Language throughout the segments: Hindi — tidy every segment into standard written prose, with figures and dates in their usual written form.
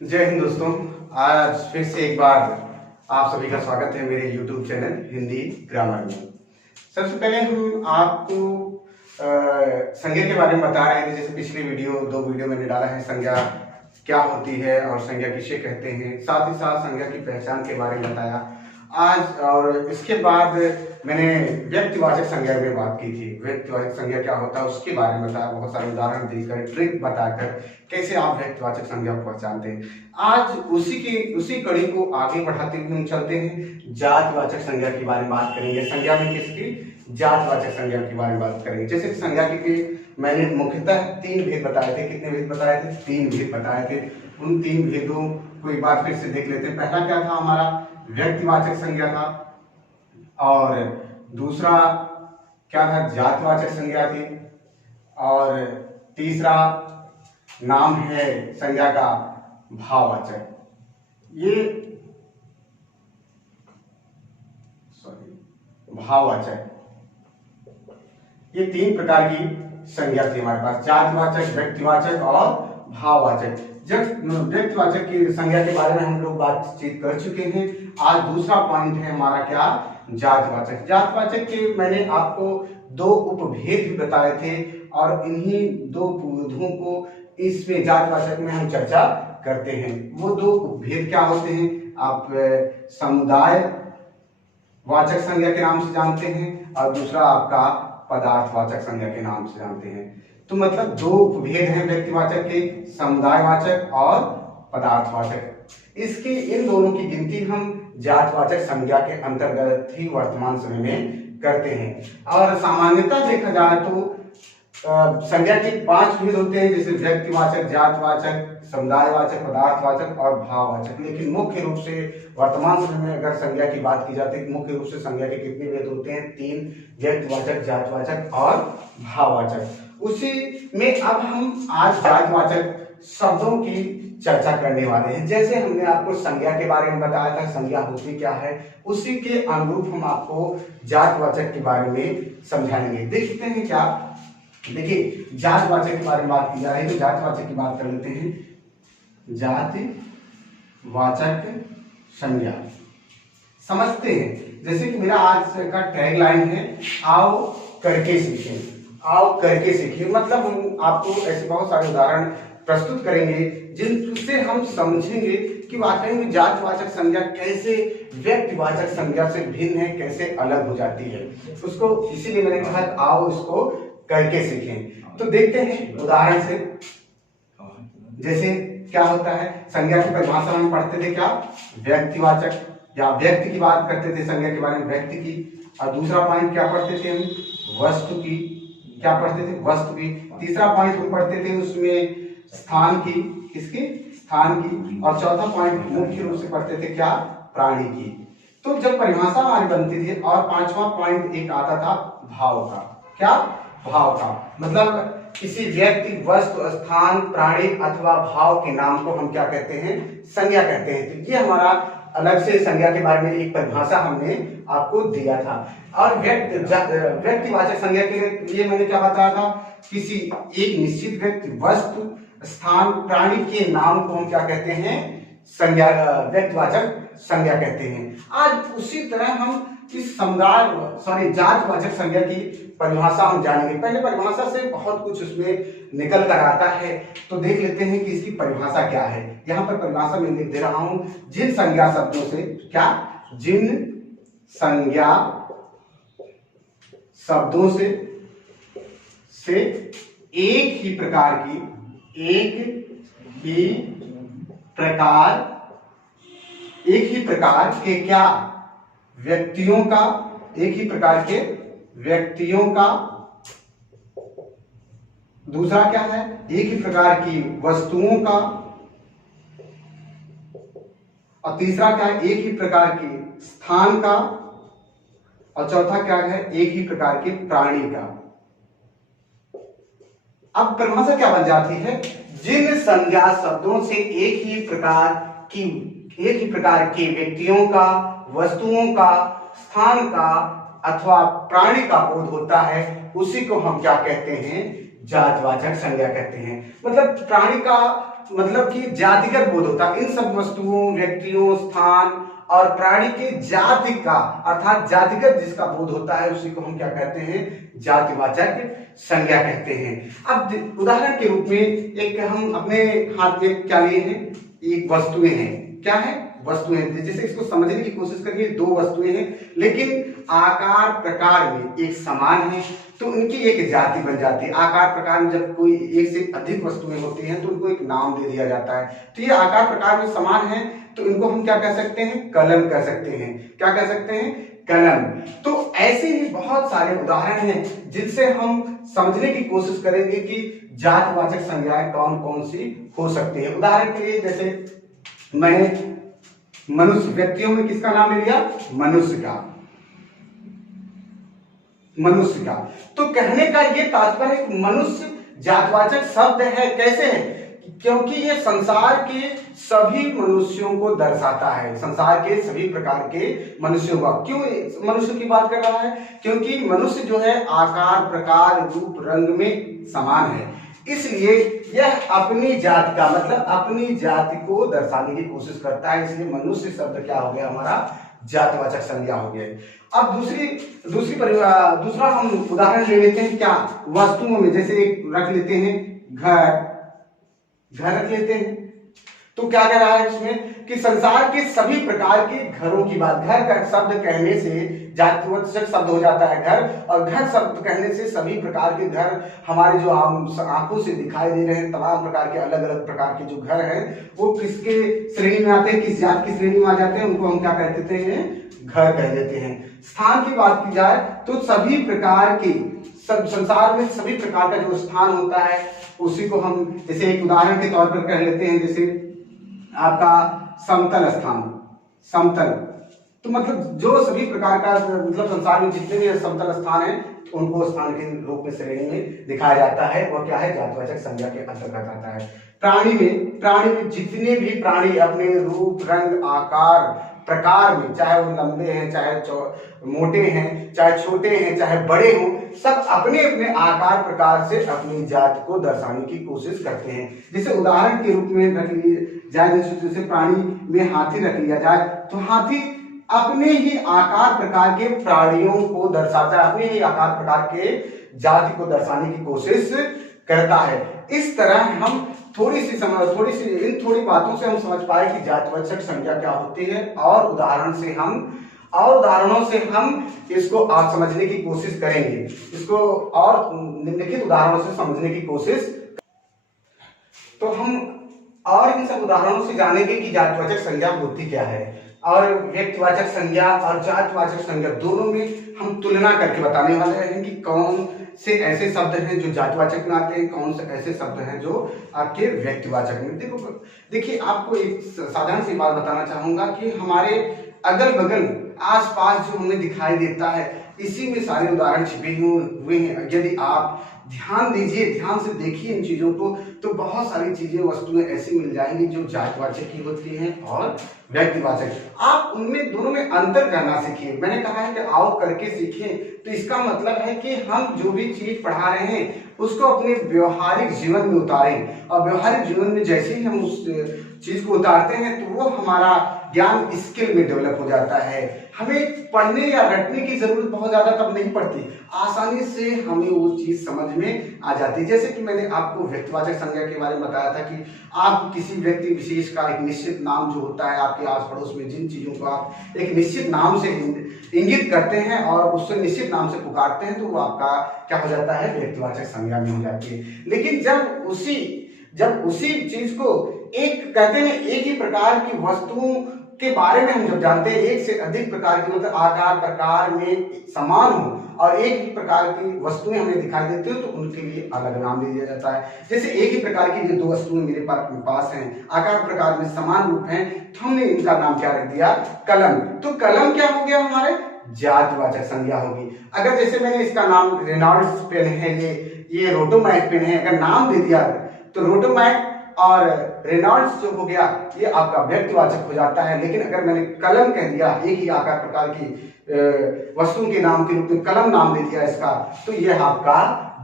जय हिंद दोस्तों। आज फिर से एक बार आप सभी का स्वागत है मेरे YouTube चैनल हिंदी ग्रामर में। सबसे पहले हम आपको संज्ञा के बारे में बता रहे हैं। जैसे पिछले दो वीडियो मैंने डाला है, संज्ञा क्या होती है और संज्ञा किसे कहते हैं, साथ ही साथ संज्ञा की पहचान के बारे में बताया आज। और इसके बाद मैंने व्यक्तिवाचक संज्ञा में बात की थी। व्यक्तिवाचक संज्ञा क्या होता है उसके बारे में बताया, बहुत सारे उदाहरण देकर, ट्रिक बताकर कैसे आप व्यक्तिवाचक संज्ञा को पहचानते हैं। आज उसी कड़ी को आगे बढ़ाते हुए हम चलते हैं, जातिवाचक संज्ञा के बारे में बात करेंगे। संज्ञा में किसकी? जातिवाचक संज्ञा के बारे में बात करेंगे। जैसे संज्ञा के मैंने मुख्यतः 3 भेद बताए थे। कितने भेद बताए थे? 3 भेद बताए थे। उन 3 भेदों को एक बार फिर से देख लेते हैं। पहला क्या था? हमारा व्यक्तिवाचक संज्ञा था, और दूसरा क्या था? जातिवाचक संज्ञा थी, और तीसरा नाम है संज्ञा का भाववाचक। भाववाचक, ये 3 प्रकार की संज्ञा थी हमारे पास, जातिवाचक, व्यक्तिवाचक और भाववाचक। जब व्यक्तिवाचक की संज्ञा के बारे में हम लोग बातचीत कर चुके हैं, आज दूसरा पॉइंट है हमारा क्या? जातिवाचक। जातिवाचक के मैंने आपको 2 उपभेद भी बताए थे, और इन्हीं 2 उपभेदों को इसमें जातिवाचक में हम चर्चा करते हैं। वो 2 उपभेद क्या होते हैं? आप समुदाय वाचक संज्ञा के नाम से जानते हैं, और दूसरा आपका पदार्थवाचक संज्ञा के नाम से जानते हैं। तो मतलब 2 उपभेद हैं व्यक्तिवाचक के, समुदायवाचक और पदार्थवाचक। इसकी इन दोनों की गिनती हम जातिवाचक संज्ञा के अंतर्गत ही वर्तमान समय में करते हैं। और सामान्यतः देखा जाए तो संज्ञा के 5 भेद होते हैं, जैसे व्यक्तिवाचक, जातिवाचक, समुदायवाचक, पदार्थवाचक और भाववाचक। लेकिन मुख्य रूप से वर्तमान समय में अगर संज्ञा की बात की जाती है, मुख्य रूप से संज्ञा के कितने भेद होते हैं? 3, व्यक्तिवाचक, जातिवाचक और भाववाचक। उसी में अब हम आज जातिवाचक शब्दों की चर्चा करने वाले हैं। जैसे हमने आपको संज्ञा के बारे में बताया था, संज्ञा होती क्या है, उसी के अनुरूप हम आपको जातिवाचक के बारे में समझाएंगे। देखते हैं क्या? देखिए, जातिवाचक के बारे में बात की जा रही है, तो जातिवाचक की बात कर लेते हैं। जातिवाचक संज्ञा समझते हैं। जैसे कि मेरा आज का टैगलाइन है, आओ करके सीखें। आओ करके सीखें मतलब हम आपको ऐसे बहुत सारे उदाहरण प्रस्तुत करेंगे जिनसे हम समझेंगे कि वाकई में जातिवाचक संज्ञा कैसे व्यक्तिवाचक संज्ञा से भिन्न है, कैसे अलग हो जाती है। उसको इसीलिए मैंने कहा आओ इसको करके सीखें। तो देखते हैं उदाहरण से। जैसे क्या होता है? संज्ञा की परिभाषा हम पढ़ते थे क्या? व्यक्तिवाचक, या व्यक्ति की बात करते थे संज्ञा के बारे में, व्यक्ति की। और दूसरा पॉइंट क्या पढ़ते थे हम? वस्तु की। क्या पढ़ते थे? वस्तु की। तीसरा पॉइंट हम पढ़ते थे उसमें स्थान की। किसकी? स्थान की। और चौथा पॉइंट मुख्य रूप से पढ़ते थे क्या? प्राणी की। तो जब परिभाषा हमारी बनती थी, और 5वां पॉइंट एक आता था भाव का। क्या? भाव का मतलब किसी व्यक्ति, वस्तु, स्थान, प्राणी अथवा भाव के नाम को हम क्या कहते हैं? संज्ञा कहते हैं। तो ये हमारा अलग से संज्ञा के बारे में एक परिभाषा हमने आपको दिया था। और व्यक्तिवाचक संज्ञा के लिए मैंने क्या बताया था? किसी एक निश्चित व्यक्ति, वस्तु, स्थान, प्राणी के नाम को हम क्या कहते हैं? संज्ञा, व्यक्तिवाचक संज्ञा कहते हैं। आज उसी तरह हम इस जातिवाचक संज्ञा की परिभाषा हम जानेंगे। पहले परिभाषा से बहुत कुछ उसमें निकल कर आता है, तो देख लेते हैं कि इसकी परिभाषा क्या है। यहाँ पर परिभाषा में लिख दे रहा हूं, जिन संज्ञा शब्दों से क्या? जिन संज्ञा शब्दों से एक ही प्रकार के क्या? व्यक्तियों का, एक ही प्रकार के व्यक्तियों का। दूसरा क्या है? एक ही प्रकार की वस्तुओं का। और तीसरा क्या है? एक ही प्रकार की स्थान का। और चौथा क्या है? एक ही प्रकार के प्राणी का। अब परिभाषा क्या बन जाती है? जिन संज्ञा शब्दों से एक ही प्रकार के व्यक्तियों का, वस्तुओं का, स्थान का अथवा प्राणी का बोध होता है, उसी को हम क्या कहते हैं? जातिवाचक संज्ञा कहते हैं। मतलब प्राणी का मतलब कि जातिगत बोध होता है। इन सब वस्तुओं, व्यक्तियों, स्थान और प्राणी के जाति का अर्थात जातिगत जिसका बोध होता है उसी को हम क्या कहते हैं, जातिवाचक संज्ञा कहते हैं। अब उदाहरण के रूप में एक हम अपने हाथ में क्या लिए हैं, एक वस्तुएं हैं। क्या है, वस्तुएं। जैसे इसको समझने की कोशिश करिए, दो वस्तुएं हैं लेकिन आकार प्रकार में एक समान है तो उनकी एक जाति बन जाती है। आकार प्रकार में जब कोई एक से अधिक वस्तुएं होती हैं तो उनको एक नाम दे दिया जाता है। तो ये आकार प्रकार में समान है तो इनको हम क्या कह सकते हैं, कलम कह सकते हैं। क्या कह सकते हैं, कलम। तो ऐसे ही बहुत सारे उदाहरण हैं जिनसे हम समझने की कोशिश करेंगे कि जातिवाचक संज्ञाएं कौन कौन सी हो सकती है। उदाहरण के लिए जैसे मैंने मनुष्य, व्यक्तियों में किसका नाम ले लिया, मनुष्य का, मनुष्य का। तो कहने का ये तात्पर्य है कि मनुष्य जातिवाचक शब्द है। कैसे है, क्योंकि ये संसार के सभी मनुष्यों को दर्शाता है, संसार के सभी प्रकार के मनुष्यों का। क्यों मनुष्य की बात कर रहा है, क्योंकि मनुष्य जो है आकार प्रकार रूप रंग में समान है, इसलिए यह अपनी जाति का मतलब अपनी जाति को दर्शाने की कोशिश करता है। इसलिए मनुष्य शब्द क्या हो गया, हमारा जातिवाचक संज्ञा हो गया। अब दूसरा हम उदाहरण ले लेते हैं, क्या, वस्तुओं में। जैसे एक रख लेते हैं घर, घर रख लेते हैं तो क्या कह रहा है इसमें कि संसार के सभी प्रकार के घरों की बात। घर का शब्द कहने से जातिवाचक शब्द हो जाता है घर, और घर शब्द कहने से सभी प्रकार के घर हमारे जो आंखों से दिखाई दे रहे हैं तमाम प्रकार के अलग अलग प्रकार के जो घर हैं वो किसके श्रेणी में आते हैं, किस जाति की श्रेणी में आ जाते हैं, उनको हम क्या कह देते हैं, घर कह देते हैं। स्थान की बात की जाए तो सभी प्रकार की संसार में सभी प्रकार का जो स्थान होता है उसी को हम जैसे एक उदाहरण के तौर पर कह लेते हैं। जैसे आपका समतल स्थान, समतल तो मतलब जो सभी प्रकार का मतलब संसार में जितने भी समतल स्थान है उनको स्थान के रूप में श्रेणी में दिखाया जाता है, वह क्या है, जातिवाचक संज्ञा के अंतर्गत आता है। प्राणी में जितने भी प्राणी अपने रूप रंग आकार प्रकार में, चाहे वो लंबे हैं, चाहे मोटे हैं, चाहे छोटे हैं, चाहे बड़े हों, सब अपने अपने आकार प्रकार से अपनी जाति को दर्शाने की कोशिश करते हैं। जैसे उदाहरण के रूप में रख लिया जाए, जैसे प्राणी में हाथी रख लिया जाए तो हाथी अपने ही आकार प्रकार के प्राणियों को दर्शाता है, अपने ही आकार प्रकार के जाति को दर्शाने की कोशिश करता है। इस तरह हम थोड़ी सी इन थोड़ी बातों से हम समझ पाए कि जातिवाचक संज्ञा क्या होती है, और उदाहरणों से हम इसको आप समझने की कोशिश करेंगे, इसको और निम्नलिखित उदाहरणों से समझने की कोशिश। तो हम और इन सब उदाहरणों से जानेंगे कि जातिवाचक संज्ञा होती क्या है, और व्यक्तिवाचक संज्ञा और जातिवाचक संज्ञा दोनों में हम तुलना करके बताने वाले हैं कि कौन से ऐसे शब्द हैं जो जातिवाचक में आते हैं, कौन से ऐसे शब्द हैं जो आपके व्यक्तिवाचक में। देखिए आपको एक साधारण सी बात बताना चाहूंगा कि हमारे अगल बगल आसपास जो हमें दिखाई देता है इसी में सारे उदाहरण छिपे हुए हैं। यदि आप ध्यान दीजिए, ध्यान से देखिए इन चीजों को, तो बहुत सारी चीजें वस्तुएं ऐसी मिल जाएंगी जो जातिवाचक की होती हैं और व्यक्तिवाचक। आप उनमें दोनों में अंतर करना सीखिए। मैंने कहा है कि आओ करके सीखें, तो इसका मतलब है कि हम जो भी चीज पढ़ा रहे हैं उसको अपने व्यवहारिक जीवन में उतारें, और व्यवहारिक जीवन में जैसे ही हम उस चीज को उतारते हैं तो वो हमारा ज्ञान स्किल में डेवलप हो जाता है। हमें पढ़ने या रटने की जरूरत बहुत ज्यादा तब नहीं पड़ती, आसानी से हमें वो चीज समझ में आ जाती है। जैसे कि मैंने आपको व्यक्तिवाचक संज्ञा के बारे में बताया था कि आप किसी व्यक्ति विशेष का एक निश्चित नाम जो होता है आपके आस पड़ोस में, जिन चीजों को आप एक निश्चित नाम से इंगित करते हैं और उससे निश्चित नाम से पुकारते हैं तो वो आपका क्या हो जाता है, व्यक्तिवाचक संज्ञा में हो जाती है। लेकिन जब उसी चीज को एक कहते हैं एक ही प्रकार की वस्तुओं के बारे में हम जब जानते हैं, एक से अधिक प्रकार की मतलब आकार प्रकार में समान हो और एक ही प्रकार की वस्तुएं हमें दिखाई देती हो तो उनके लिए अलग नाम दे दिया जाता है। जैसे एक ही प्रकार की जो दो वस्तुएं मेरे पास हैं, आकार प्रकार में समान रूप हैं, तो हमने इनका नाम क्या रख दिया, कलम। तो कलम क्या हो गया, हमारे जातिवाचक संज्ञा होगी। अगर जैसे मैंने इसका नाम रेनॉल्ड्स पेन है, ये रोटोमैक पेन है, अगर नाम दे दिया तो रोटोमैक और रेनॉल्ड्स जो हो गया ये आपका व्यक्तिवाचक हो जाता है। लेकिन अगर मैंने कलम कह दिया, एक ही आकार प्रकार की वस्तु के नाम के रूप में कलम नाम दे दिया इसका, तो यह आपका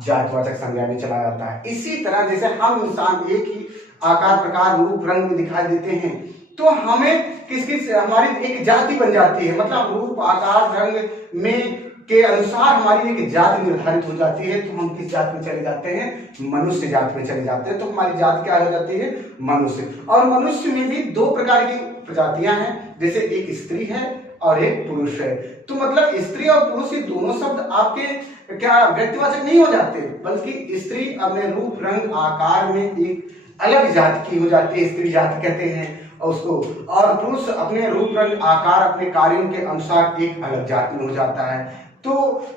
जातिवाचक संज्ञा में चला जाता है। इसी तरह जैसे हम इंसान एक ही आकार प्रकार रूप रंग में दिखाई देते हैं तो हमें किस हमारी एक जाति बन जाती है, मतलब रूप आकार रंग में के अनुसार हमारी एक जाति निर्धारित हो जाती है। तो हम किस जात में चले जाते हैं? मनुष्य जात में चले जाते हैं। तो हमारी जात क्या हो जाती है? मनुष्य। और मनुष्य में भी दो प्रकार की प्रजातियां हैं, जैसे एक स्त्री है और एक पुरुष है। तो मतलब स्त्री और पुरुष ये दोनों शब्द आपके क्या व्यक्तिवाचक नहीं हो जाते, बल्कि स्त्री अपने रूप रंग आकार में एक अलग जात की हो जाती है, स्त्री जाति कहते हैं उसको, और पुरुष अपने रूप रंग आकार अपने कार्यों के अनुसार एक अलग जात में हो जाता है। तो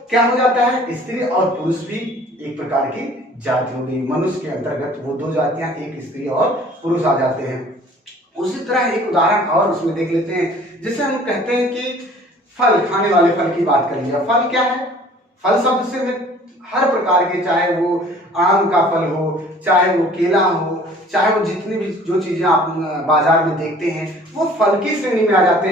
क्या हो जाता है? स्त्री और पुरुष भी एक प्रकार की जाति हो गई। मनुष्य के अंतर्गत वो दो जातियां, एक स्त्री और पुरुष आ जाते हैं। उसी तरह एक उदाहरण और उसमें देख लेते हैं, जिसे हम कहते हैं कि फल, खाने वाले फल की बात कर लिया। फल क्या है? फल शब्द से मैं हर प्रकार के, चाहे वो आम का फल हो, चाहे वो केला हो, चाहे वो जितनी भी जो चीजें आप बाजार में देखते हैं वो फल की श्रेणी में आ जाते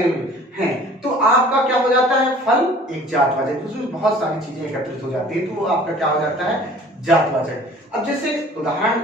हैं। तो आपका क्या हो जाता है? फल एक जातवाचक, उसमें बहुत सारी चीजें एकत्रित हो जाती है, तो वो आपका क्या हो जाता है? जातवाचक। अब जैसे उदाहरण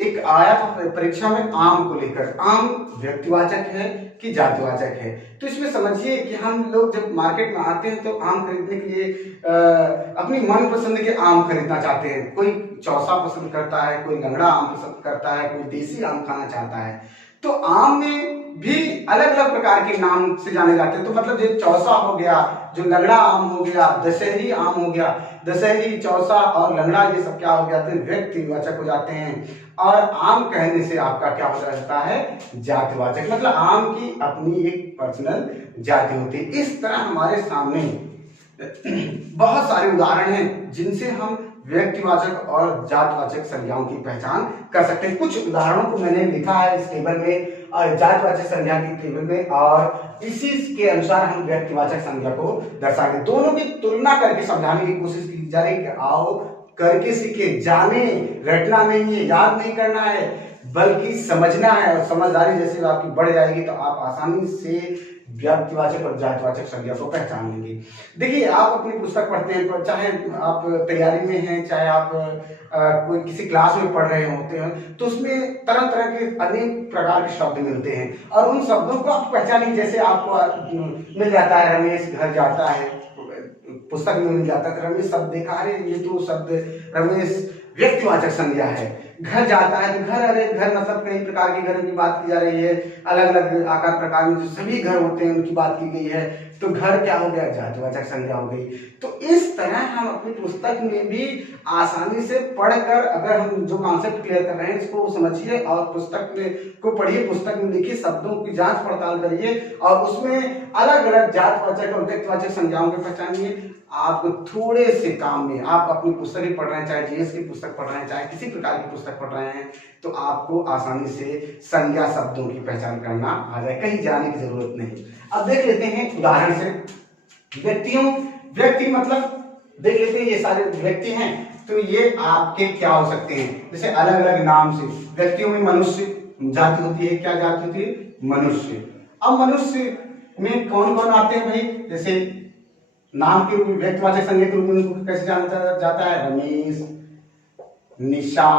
एक आया था परीक्षा में आम को लेकर, आम व्यक्तिवाचक है कि जातिवाचक है? तो इसमें समझिए कि हम लोग जब मार्केट में आते हैं तो आम खरीदने के लिए अपनी मनपसंद के आम खरीदना चाहते हैं। कोई चौसा पसंद करता है, कोई लंगड़ा आम पसंद करता है, कोई देसी आम खाना चाहता है। तो आम में भी अलग अलग प्रकार के नाम से जाने जाते हैं। तो मतलब जो चौसा हो गया, जो लंगड़ा आम हो गया, दशहरी आम हो गया, दशहरी, चौसा और लंगड़ा, ये सब क्या हो गया? तो व्यक्तिवाचक हो जाते हैं। और आम कहने से आपका क्या हो जाता है? जातिवाचक, मतलब आम की अपनी एक पर्सनल जाति होती है। इस तरह हमारे सामने बहुत सारे उदाहरण हैं जिनसे हम व्यक्तिवाचक और जातवाचक संज्ञाओं की पहचान कर सकते हैं। कुछ उदाहरणों को मैंने लिखा है इस टेबल में, जातवाचक संज्ञा की टेबल में, और इसी के अनुसार हम व्यक्तिवाचक संज्ञा को दर्शाएंगे। दोनों की तुलना करके समझाने की कोशिश की जा रही है कि आओ करके सीखे, जाने, रटना नहीं है, याद नहीं करना है, बल्कि समझना है। और समझदारी जैसे आपकी बढ़ जाएगी तो आप आसानी से व्यक्तिवाचक और जातवाचक संज्ञा को पहचान लेंगे। देखिए, आप अपनी पुस्तक पढ़ते हैं, चाहे आप तैयारी में हैं, चाहे आप कोई किसी क्लास में पढ़ रहे होते हैं, तो उसमें तरह तरह के अनेक प्रकार के शब्द मिलते हैं और उन शब्दों को आप पहचानेंगे। जैसे आपको मिल जाता है रमेश घर जाता है, पुस्तक में मिल जाता है रमेश शब्द देखा, अरे ये तो शब्द रमेश व्यक्तिवाचक संज्ञा है। घर जाता है तो घर, अरे घर मतलब कई प्रकार के घरों की बात की जा रही है, अलग अलग आकार प्रकार में जो सभी घर होते हैं उनकी बात की गई है, तो घर क्या हो गया? जातवाचक संज्ञा हो गई। तो इस तरह हम अपनी पुस्तक में भी आसानी से पढ़कर, अगर हम जो कॉन्सेप्ट क्लियर कर रहे हैं इसको समझिए और पुस्तक में को पढ़िए, पुस्तक में लिखिए, शब्दों की जांच पड़ताल करिए और उसमें अलग अलग जातवाचक और व्यक्तिवाचक संज्ञाओं को पहचानिए। आपको थोड़े से काम में, आप अपनी पुस्तक ही पढ़ रहे हैं, चाहे जीएस की पुस्तक पढ़ रहे हैं, चाहे किसी प्रकार की पुस्तक पढ़ रहे हैं, तो आपको आसानी से संज्ञा शब्दों की पहचान करना आ जाए, कहीं जाने की जरूरत नहीं। अब देख लेते हैं उदाहरण से व्यक्ति मतलब देख लेते हैं, ये सारे व्यक्ति हैं तो ये आपके क्या हो सकते हैं? जैसे अलग अलग नाम से व्यक्तियों में मनुष्य जाति होती है। क्या जाति होती है? मनुष्य। अब मनुष्य में कौन कौन आते हैं भाई? जैसे नाम के रूप में व्यक्तिवाचक संज्ञा के रूप में उनको कैसे जाना जाता है? रमेश, निशा,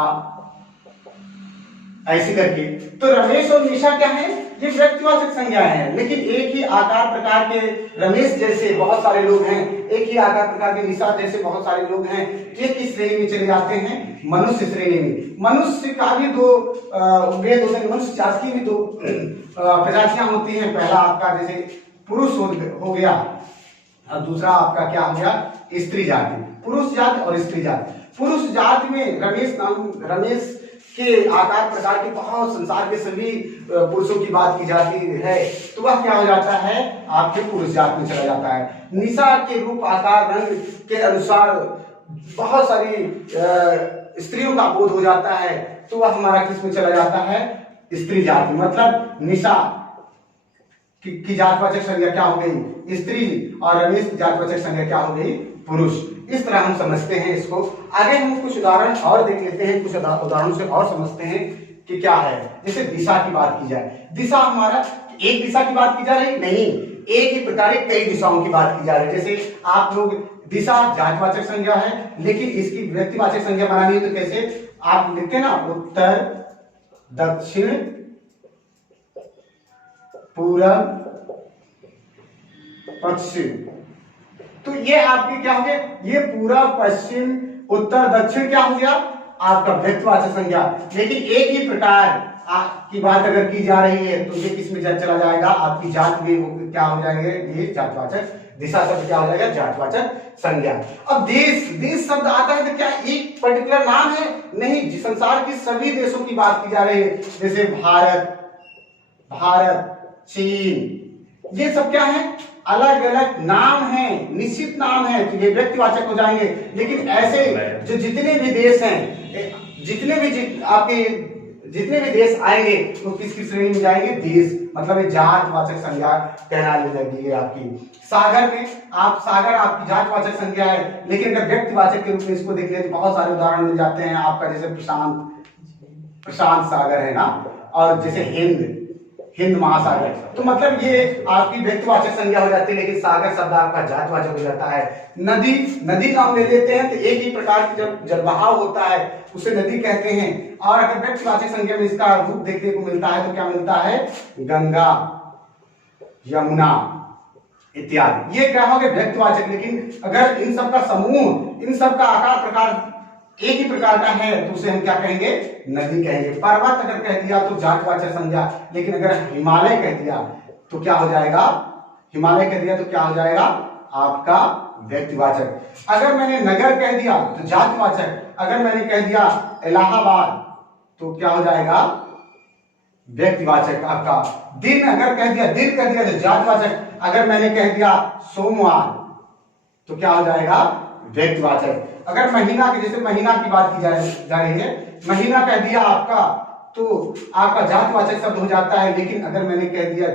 ऐसे करके। तो रमेश और निशा क्या है? ये व्यक्तिवाचक संज्ञा है, लेकिन एक ही आकार प्रकार के रमेश जैसे बहुत सारे लोग हैं, एक ही आकार प्रकार के निशा जैसे बहुत सारे लोग हैं, ये किस श्रेणी में चले जाते हैं? मनुष्य श्रेणी में। मनुष्य का भी दो भेद होते हैं, मनुष्य जाति की भी दो प्रजातियां होती हैं। पहला आपका जैसे पुरुष हो गया और दूसरा आपका क्या हो गया? स्त्री जाति। पुरुष जाति और स्त्री जाति। पुरुष जाति में रमेश के आकार प्रकार के बहुत संसार के सभी पुरुषों की बात की जाती है, तो वह क्या हो जाता है? आपके पुरुष जाति में चला जाता है। निशा के रूप आकार रंग के अनुसार बहुत सारी स्त्रियों का बोध हो जाता है, तो वह हमारा किस में चला जाता है? स्त्री जाति। मतलब निशा की जातवाचक संज्ञा क्या हो गई? स्त्री, और रमेश जातवाचक संज्ञा क्या हो गई? पुरुष। इस तरह हम समझते हैं इसको। आगे हम कुछ उदाहरण और देख लेते हैं, कुछ उदाहरणों से और समझते हैं कि क्या है। जैसे दिशा की बात की जाए, दिशा हमारा एक दिशा की बात की जा रही नहीं, एक ही प्रकार की कई दिशाओं की बात की जा रही है। जैसे आप लोग दिशा जातवाचक संज्ञा है, लेकिन इसकी व्यक्तिवाचक संज्ञा बनानी है तो कैसे? आप लिखते हैं ना उत्तर, दक्षिण, पूरब, पश्चिम। तो ये आपके क्या हो गया, ये पूरब, पश्चिम, उत्तर, दक्षिण क्या हो गया आपका व्यक्तिवाचक संज्ञा। लेकिन एक ही प्रकार की बात अगर की जा रही है तो ये किस में चला जाएगा, आपकी जात में क्या हो जाएंगे, ये जातवाचक। दिशा शब्द क्या हो जाएगा, जातवाचक संज्ञा। अब देश, देश शब्द आता है तो क्या एक पर्टिकुलर नाम है, नहीं, संसार के सभी देशों की बात की जा रही है। जैसे भारत, चीन, ये सब क्या है, अलग अलग नाम है, निश्चित नाम है, तो ये व्यक्तिवाचक हो जाएंगे। लेकिन ऐसे जो जितने भी देश हैं, आपके जितने भी देश आएंगे तो किसकी श्रेणी में जाएंगे, देश, मतलब ये जातवाचक संज्ञा कहलाने लगी है आपकी। सागर में सागर आपकी जातवाचक संज्ञा है, लेकिन अगर व्यक्तिवाचक के रूप में इसको देख ले तो बहुत सारे उदाहरण मिल जाते हैं आपका। जैसे प्रशांत सागर है ना, और जैसे हिंद महासागर, तो मतलब ये आपकी व्यक्तिवाचक संज्ञा हो जाती है। लेकिन सागर शब्द आपका जातवाचक हो जाता है। नदी नाम ले लेते हैं तो एक ही प्रकार की जब जलबहाव होता है उसे नदी कहते हैं। और अगर व्यक्तिवाचक संज्ञा में इसका रूप देखने को मिलता है तो क्या मिलता है, गंगा, यमुना इत्यादि, ये क्या हो गए व्यक्तिवाचक। लेकिन अगर इन सब का समूह, इन सब का आकार प्रकार एक ही प्रकार का है तो उसे हम क्या कहेंगे, नदी कहेंगे। पर्वत अगर कह दिया तो जातवाचक संज्ञा, लेकिन अगर हिमालय कह दिया तो क्या हो जाएगा, हिमालय कह दिया तो क्या हो जाएगा आपका व्यक्तिवाचक। अगर मैंने नगर कह दिया तो जातवाचक, अगर मैंने कह दिया इलाहाबाद तो क्या हो जाएगा व्यक्तिवाचक आपका। दिन अगर कह दिया तो जातवाचक, अगर मैंने कह दिया सोमवार तो क्या हो जाएगा व्यक्तिवाचक। अगर महीना की, जैसे महीना की बात की जा रही है, महीना कह दिया आपका तो आपका जातवाचक शब्द हो जाता है। लेकिन अगर मैंने कह दिया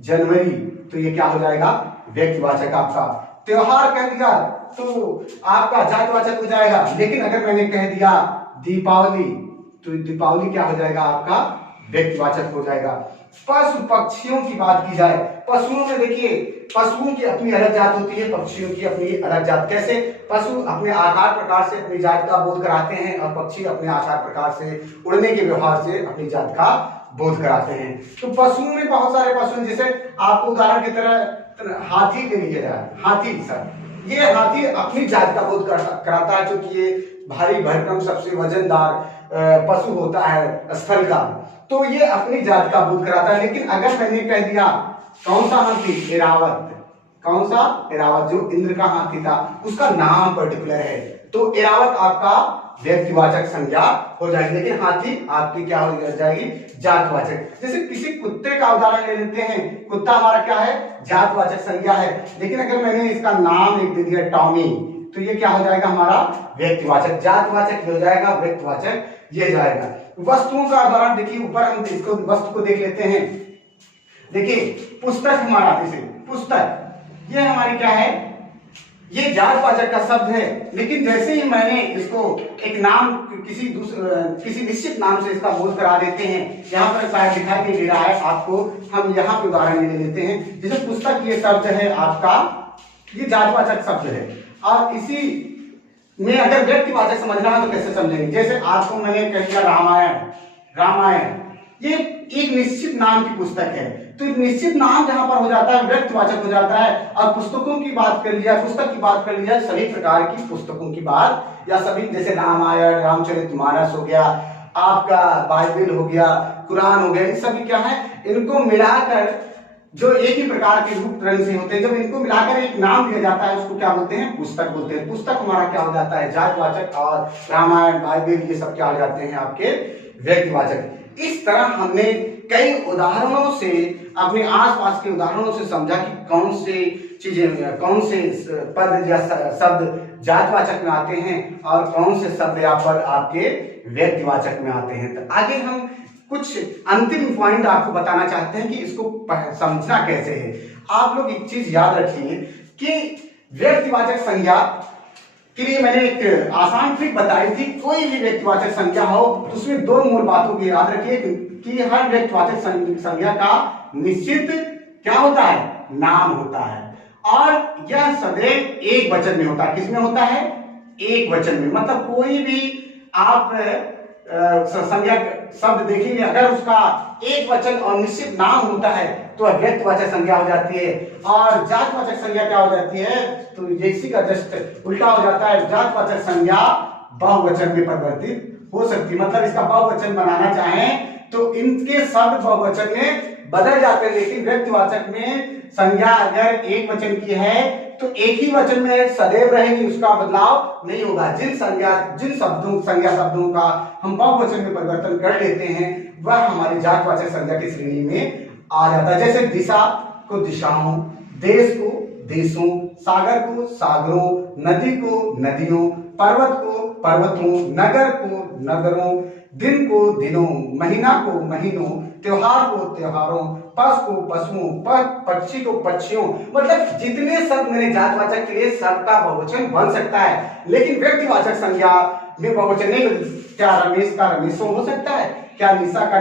जनवरी तो ये क्या हो जाएगा व्यक्तिवाचक आपका। त्योहार कह दिया तो आपका जातवाचक हो जाएगा। लेकिन अगर मैंने कह दिया दीपावली तो दीपावली क्या हो जाएगा आपका व्यक्तिवाचक हो जाएगा। पशु पक्षियों की बात की जाए, पशुओं में देखिए, पशुओं की अपनी अलग जात होती है, पक्षियों की अपनी अलग जात। कैसे, पशु अपने आकार प्रकार से अपनी जात का बोध कराते हैं और पक्षी अपने आकार प्रकार से, उड़ने के व्यवहार से अपनी जात का बोध कराते हैं। तो पशुओं में बहुत सारे पशु, जैसे आपको उदाहरण की तरह हाथी ले लीजिए, हाथी सर, ये हाथी अपनी जात का बोध कराता है, क्योंकि ये भारी भरकम सबसे वजनदार पशु होता है स्थल का, तो ये अपनी जात का बोध कराता है। लेकिन अगर मैंने कह दिया कौन सा हाथी, ऐरावत, कौन सा ऐरावत, जो इंद्र का हाथी था उसका नाम पर्टिकुलर है, तो ऐरावत आपका व्यक्तिवाचक संज्ञा हो जाएगी। लेकिन हाथी आपकी क्या हो जाएगी, जातवाचक। जैसे किसी कुत्ते का उदाहरण ले लेते हैं, कुत्ता हमारा क्या है, जातवाचक संज्ञा है। लेकिन अगर मैंने इसका नाम लिख दे दिया टॉमी तो ये क्या हो जाएगा हमारा व्यक्तिवाचक। जातवाचक हो जाएगा, व्यक्तिवाचक ये जाएगा। वस्तुओं का उदाहरण देखिए, ऊपर हम इसको वस्तु को देख लेते हैं। देखिए पुस्तक हमारा, जैसे पुस्तक, ये हमारी क्या है, ये जातवाचक का शब्द है। लेकिन जैसे ही मैंने इसको एक नाम, किसी निश्चित नाम से इसका बोध करा देते हैं, यहाँ पर शायद दिखाई नहीं दे रहा है आपको, हम यहाँ पे उदाहरण ले लेते हैं। जैसे पुस्तक ये शब्द है आपका, ये जातवाचक शब्द है, और इसी में अगर व्यक्तिवाचक समझना है तो कैसे समझेंगे। जैसे आपको मैंने कह दिया रामायण, ये एक निश्चित नाम की पुस्तक है, तो निश्चित नाम जहां पर हो जाता है व्यक्तिवाचक हो जाता है। और पुस्तकों की बात कर लिया, पुस्तक की बात कर लिया, सभी प्रकार की पुस्तकों की बात, या सभी जैसे रामायण, रामचरितमानस हो गया, आपका बाइबल हो गया, कुरान हो गया, इन सभी क्या है, इनको मिलाकर जो एक ही प्रकार के रूप रंग से होते हैं, जब इनको मिलाकर एक नाम दिया जाता है उसको क्या बोलते हैं, पुस्तक बोलते हैं। पुस्तक हमारा क्या हो जाता है, जातवाचक, और रामायण, बाइबल ये सब क्या हो जाते हैं आपके व्यक्तिवाचक। इस तरह हमने कई उदाहरणों से, अपने आसपास के उदाहरणों से समझा कि कौन से चीजें, कौन से पद या शब्द जातवाचक में आते हैं और कौन से शब्द यहाँ पर आपके व्यक्तिवाचक में आते हैं। तो आगे हम कुछ अंतिम पॉइंट आपको बताना चाहते हैं कि इसको समझना कैसे है। आप लोग एक चीज याद रखिए कि व्यक्तिवाचक संज्ञा के लिए मैंने एक आसान ट्रिक बताई थी। कोई भी व्यक्तिवाचक संज्ञा हो तो उसमें दो मूल बातों को याद रखिए कि हर व्यक्तिवाचक संज्ञा का निश्चित क्या होता है, नाम होता है, और यह सदैव एक वचन में होता है। किसमें होता है, एक वचन में। मतलब कोई भी आप संज्ञा शब्द देखेंगे, अगर उसका एक वचन और निश्चित नाम होता है तो व्यक्तिवाचक संज्ञा हो जाती है, और जातवाचक संज्ञा क्या हो जाती है, तो इसी का जस्ट उल्टा हो जाता है। जातवाचक संज्ञा बहुवचन में परिवर्तित हो सकती है, मतलब इसका बहुवचन बनाना चाहें तो इनके शब्द बहुवचन में बदल जाते हैं, लेकिन व्यक्तिवाचक में संज्ञा अगर एक वचन की है तो एक ही वचन में सदैव रहेगी, उसका बदलाव नहीं होगा। जिन संज्ञा शब्दों का हम बहुवचन में परिवर्तन कर लेते हैं वह हमारी जातवाचक संज्ञा की श्रेणी में आ जाता है। जैसे दिशा को दिशाओं, देश को देशों, सागर को सागरों, नदी को नदियों, पर्वत को पर्वतों, नगर को नगरों, दिन को दिनों, महीना को महीनों, त्योहार को त्योहारों, पशु को पशुओं, पक्षी को पक्षियों। मतलब जितने शब्द मैंने जातवाचक के लिए सबका बहुवचन बन सकता है, लेकिन व्यक्तिवाचक संज्ञा में बहुवचन नहीं। क्या रमेश का रमेशों हो सकता है, क्या निशा का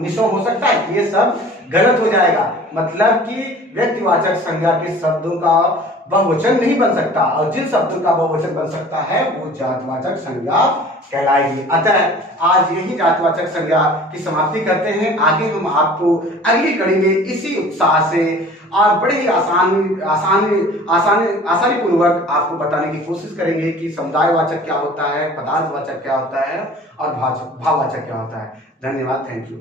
निशों हो सकता है, ये सब गलत हो जाएगा। मतलब कि व्यक्तिवाचक संज्ञा के शब्दों का बहुवचन नहीं बन सकता, और जिन शब्दों का बहुवचन बन सकता है वो जातवाचक संज्ञा कहलाएगी। अतः आज यही जातवाचक संज्ञा की समाप्ति करते हैं। आगे हम आपको अगली कड़ी में इसी उत्साह से और बड़े ही आसानी पूर्वक आपको बताने की कोशिश करेंगे कि समुदायवाचक क्या होता है, पदार्थवाचक क्या होता है और भाववाचक क्या होता है। धन्यवाद, थैंक यू।